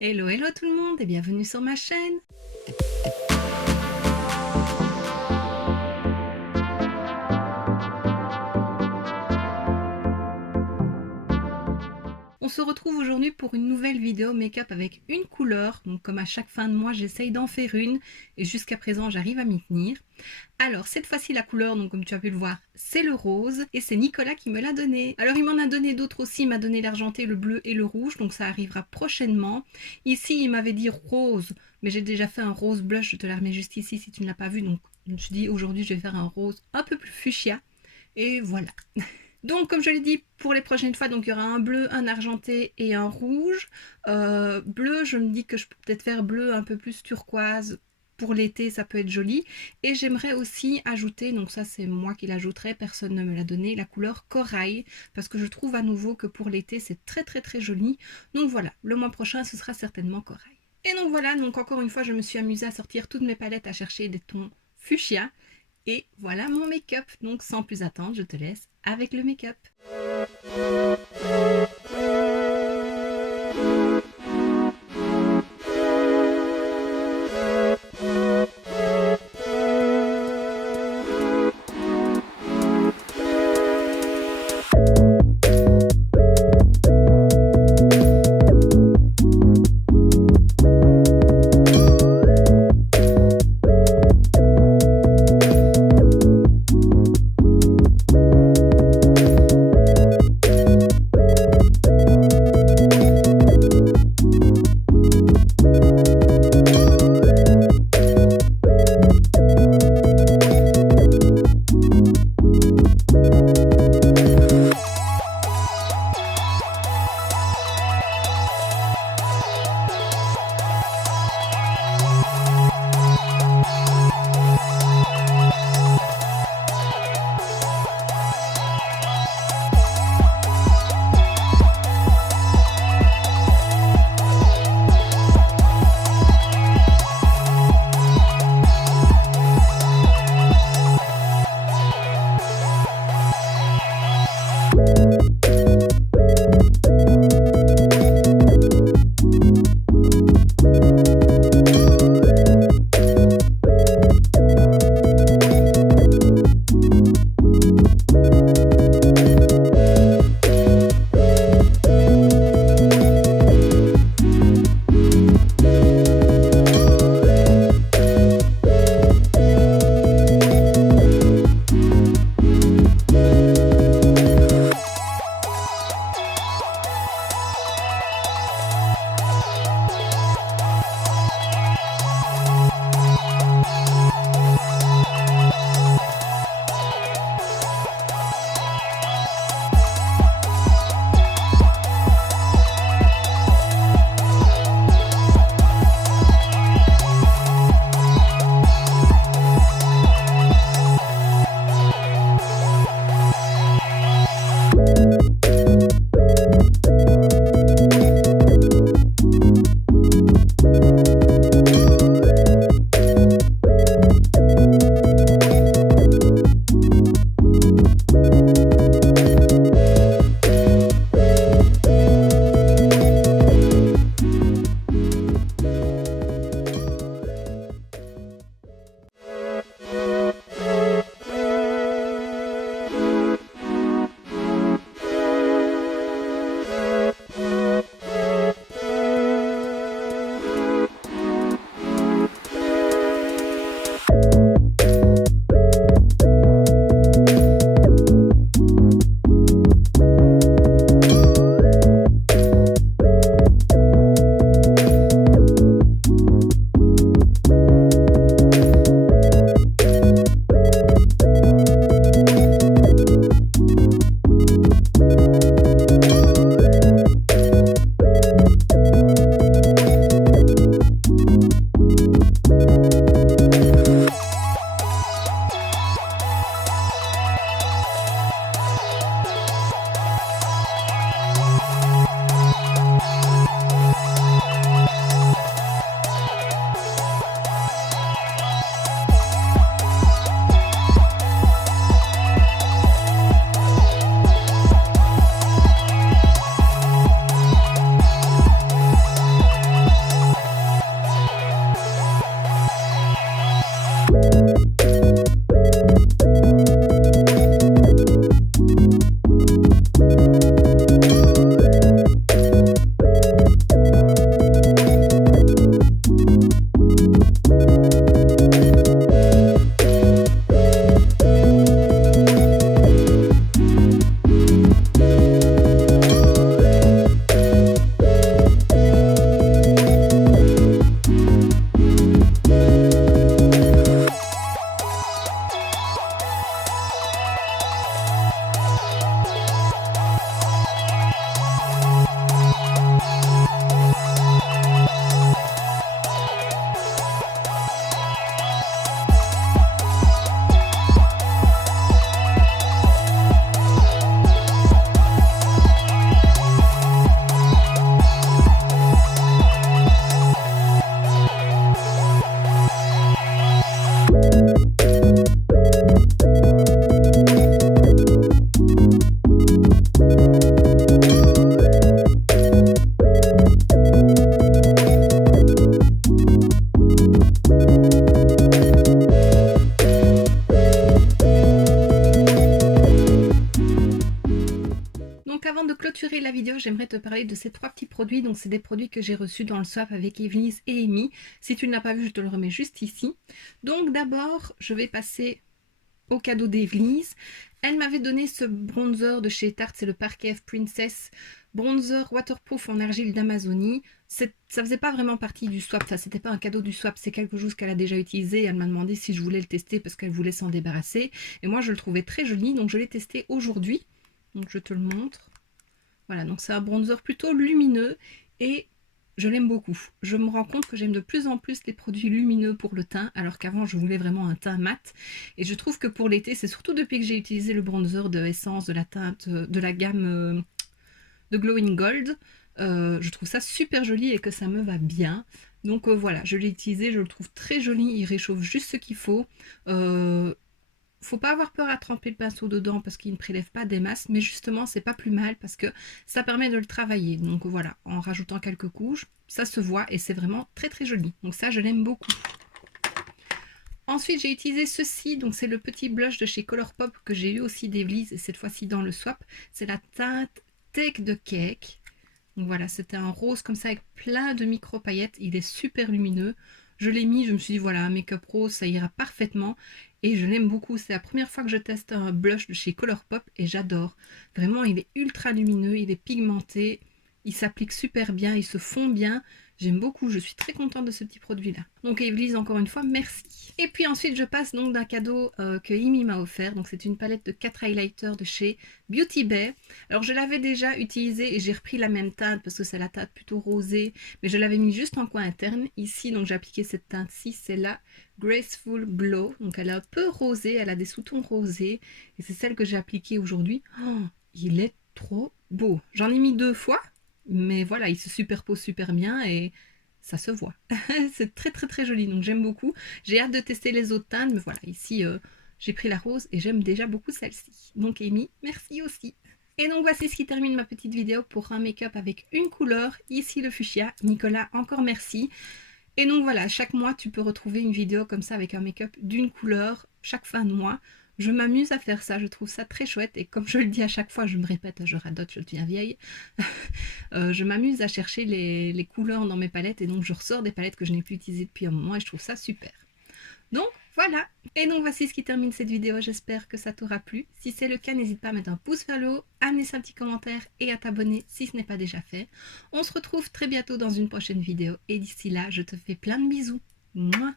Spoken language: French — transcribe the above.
Hello, hello tout le monde et bienvenue sur ma chaîne. On se retrouve aujourd'hui pour une nouvelle vidéo make-up avec une couleur. Donc comme à chaque fin de mois, j'essaye d'en faire une et jusqu'à présent, j'arrive à m'y tenir. Alors cette fois-ci, la couleur, donc comme tu as pu le voir, c'est le rose et c'est Nicolas qui me l'a donné. Alors il m'en a donné d'autres aussi, il m'a donné l'argenté, le bleu et le rouge, donc ça arrivera prochainement. Ici, il m'avait dit rose, mais j'ai déjà fait un rose blush, je te la remets juste ici si tu ne l'as pas vu. Donc je me suis dit aujourd'hui, je vais faire un rose un peu plus fuchsia et voilà. Donc, comme je l'ai dit, pour les prochaines fois, donc il y aura un bleu, un argenté et un rouge. Bleu, je me dis que je peux peut-être faire bleu un peu plus turquoise. Pour l'été, ça peut être joli. Et j'aimerais aussi ajouter, donc ça c'est moi qui l'ajouterai, personne ne me l'a donné, la couleur corail. Parce que je trouve à nouveau que pour l'été, c'est très très très joli. Donc voilà, le mois prochain, ce sera certainement corail. Et donc voilà, donc encore une fois, je me suis amusée à sortir toutes mes palettes, à chercher des tons fuchsia. Et voilà mon make-up. Donc sans plus attendre, je te laisse avec le make-up. vidéo, j'aimerais te parler de ces 3 petits produits. Donc c'est des produits que j'ai reçus dans le swap avec Evelise et Amy. Si tu ne l'as pas vu, je te le remets juste ici. Donc d'abord, je vais passer au cadeau d'Evelise. Elle m'avait donné ce bronzer de chez Tarte, c'est le Parquet F Princess bronzer waterproof en argile d'Amazonie. Ça faisait pas vraiment partie du swap, enfin c'était pas un cadeau du swap, c'est quelque chose qu'elle a déjà utilisé. Elle m'a demandé si je voulais le tester parce qu'elle voulait s'en débarrasser. Et moi je le trouvais très joli, donc je l'ai testé aujourd'hui. Donc je te le montre. Voilà, donc c'est un bronzer plutôt lumineux et je l'aime beaucoup. Je me rends compte que j'aime de plus en plus les produits lumineux pour le teint, alors qu'avant je voulais vraiment un teint mat. Et je trouve que pour l'été, c'est surtout depuis que j'ai utilisé le bronzer de Essence de la teinte de la gamme de Glowing Gold, je trouve ça super joli et que ça me va bien. Donc voilà, je l'ai utilisé, je le trouve très joli, il réchauffe juste ce qu'il faut. Faut pas avoir peur à tremper le pinceau dedans parce qu'il ne prélève pas des masses, mais justement c'est pas plus mal parce que ça permet de le travailler. Donc voilà, en rajoutant quelques couches, ça se voit et c'est vraiment très très joli. Donc ça je l'aime beaucoup. Ensuite j'ai utilisé ceci, donc c'est le petit blush de chez Colourpop que j'ai eu aussi d'Evelise et cette fois-ci dans le swap. C'est la teinte Take the Cake. Donc voilà, c'était un rose comme ça avec plein de micro paillettes, il est super lumineux. Je l'ai mis, je me suis dit voilà, un make-up rose, ça ira parfaitement. Et je l'aime beaucoup, c'est la première fois que je teste un blush de chez Colourpop et j'adore. Vraiment, il est ultra lumineux, il est pigmenté, il s'applique super bien, il se fond bien. J'aime beaucoup, je suis très contente de ce petit produit-là. Donc Evelise, encore une fois, merci. Et puis ensuite, je passe donc d'un cadeau que Amy m'a offert. Donc c'est une palette de 4 highlighters de chez Beauty Bay. Alors je l'avais déjà utilisée et j'ai repris la même teinte parce que c'est la teinte plutôt rosée. Mais je l'avais mis juste en coin interne. Ici, donc j'ai appliqué cette teinte-ci, c'est la Graceful Glow. Donc elle est un peu rosée, elle a des sous-tons rosés. Et c'est celle que j'ai appliquée aujourd'hui. Oh, il est trop beau. J'en ai mis 2 fois. Mais voilà, il se superpose super bien et ça se voit. C'est très très très joli, donc j'aime beaucoup. J'ai hâte de tester les autres teintes, mais voilà, ici j'ai pris la rose et j'aime déjà beaucoup celle-ci. Donc Amy, merci aussi. Et donc voici ce qui termine ma petite vidéo pour un make-up avec une couleur. Ici le fuchsia. Nicolas, encore merci. Et donc voilà, chaque mois tu peux retrouver une vidéo comme ça avec un make-up d'une couleur, chaque fin de mois. Je m'amuse à faire ça, je trouve ça très chouette et comme je le dis à chaque fois, je me répète, je radote, je deviens vieille. Je m'amuse à chercher les couleurs dans mes palettes et donc je ressors des palettes que je n'ai plus utilisées depuis un moment et je trouve ça super. Donc voilà, et donc voici ce qui termine cette vidéo, j'espère que ça t'aura plu. Si c'est le cas, n'hésite pas à mettre un pouce vers le haut, à me laisser un petit commentaire et à t'abonner si ce n'est pas déjà fait. On se retrouve très bientôt dans une prochaine vidéo et d'ici là, je te fais plein de bisous. Mouah.